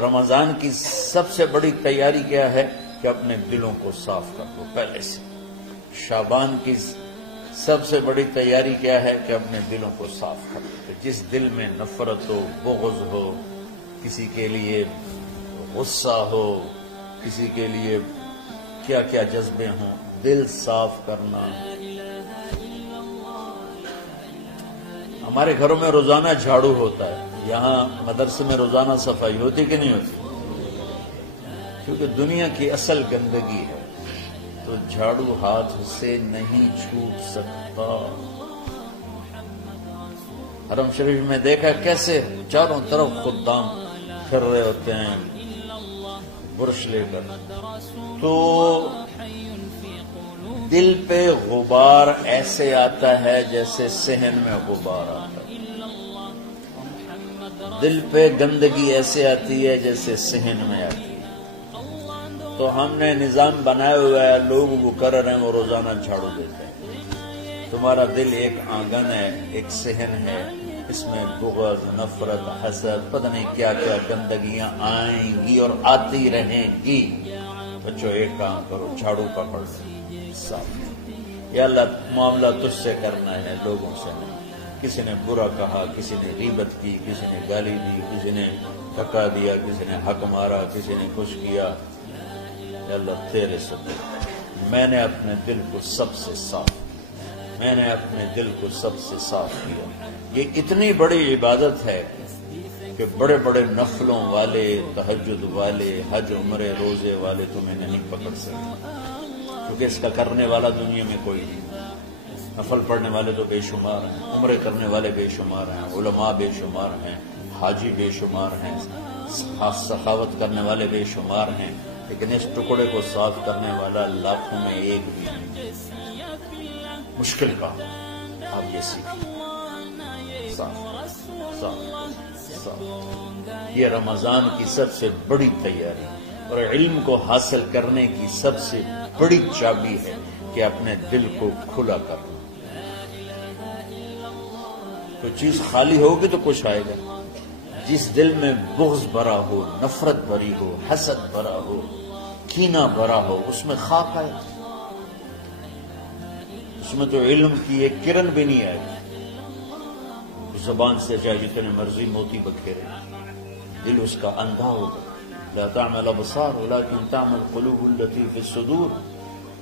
رمضان کی سب سے بڑی تیاری کیا ہے کہ اپنے دلوں کو صاف کر لو پہلے سے. شعبان کی سب سے بڑی تیاری کیا ہے کہ اپنے دلوں کو صاف کر لو. جس دل میں نفرت ہو، بغض ہو، کسی کے لیے غصہ ہو، کسی کے لیے کیا کیا جذبے ہوں، دل صاف کرنا. ہمارے گھروں میں روزانہ جھاڑو ہوتا ہے، یہاں مدرسے میں روزانہ صفائی ہوتی کہ نہیں ہوتی؟ کیونکہ دنیا کی اصل گندگی ہے تو جھاڑو ہاتھ سے نہیں چھوٹ سکتا. حرم شریف میں دیکھا کیسے چاروں طرف خدام پھر رہے ہوتے ہیں برش لے کر، تو دل پہ غبار ایسے آتا ہے جیسے صحن میں غبار آتا ہے. دل پہ گندگی ایسے آتی ہے جیسے صحن میں آتی ہے. تو ہم نے نظام بنایا ہوا ہے، لوگ وہ کر رہے ہیں، وہ روزانہ جھاڑو دیتے ہیں. تمہارا دل ایک آنگن ہے، ایک صحن ہے، اس میں بغض، نفرت، حسد، پتہ نہیں کیا کیا گندگیاں آئیں گی اور آتی رہیں گی. بچوں ایک کام کرو، جھاڑو پکڑ لو صاف. یا اللہ معاملہ تجھ سے کرنا ہے، لوگوں سے نہیں. کسی نے برا کہا، کسی نے غیبت کی، کسی نے گالی دی، کسی نے دھکا دیا، کسی نے حق مارا، کسی نے کچھ کیا. یا اللہ تیرے سے میں نے اپنے دل کو سب سے صاف، میں نے اپنے دل کو سب سے صاف کیا. یہ اتنی بڑی عبادت ہے کہ بڑے بڑے نفلوں والے، تہجد والے، حج عمرے روزے والے تمہیں نہیں پکڑ سکتے، کیونکہ اس کا کرنے والا دنیا میں کوئی نہیں. نفل پڑھنے والے تو بے شمار ہیں، عمرے کرنے والے بے شمار ہیں، علماء بے شمار ہیں، حاجی بے شمار ہیں، سخاوت کرنے والے بے شمار ہیں، لیکن اس ٹکڑے کو صاف کرنے والا لاکھوں میں ایک بھی نہیں. مشکل کام آپ یہ سیکھیں، صاف صاف صاف. یہ رمضان کی سب سے بڑی تیاری اور علم کو حاصل کرنے کی سب سے بڑی چابی ہے کہ اپنے دل کو کھلا کرنا. کوئی چیز خالی ہوگی تو کچھ آئے گا. جس دل میں بغض بھرا ہو، نفرت بھری ہو، حسد بھرا ہو، کینہ بھرا ہو، اس میں خاک آئے، اس میں تو علم کی ایک کرن بھی نہیں آئے. زبان سے چاہے جتنے مرضی موتی بکھیرے، دل اس کا اندھا ہوگا. لا تعمل الابصار ولكن تعمل القلوب التي في الصدور.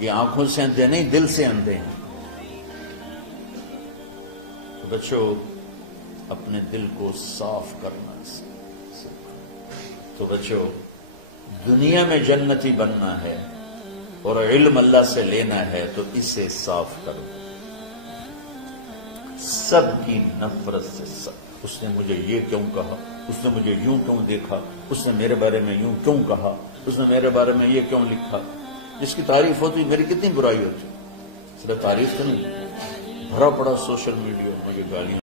یہ آنکھوں سے اندھے نہیں، دل سے اندھے ہیں. بچوں اپنے دل کو صاف کرنا. تو بچوں دنیا میں جنتی بننا ہے اور علم اللہ سے لینا ہے تو اسے صاف کرو. سب کی نفرت سے سب، اس نے مجھے یہ کیوں کہا، اس نے مجھے یوں کیوں دیکھا، اس نے میرے بارے میں یوں کیوں کہا، اس نے میرے بارے میں یہ کیوں لکھا. جس کی تعریف ہوتی میری کتنی برائی ہوتی. صرف تعریف تو نہیں، بھرا پڑا سوشل میڈیا، مجھے گالیاں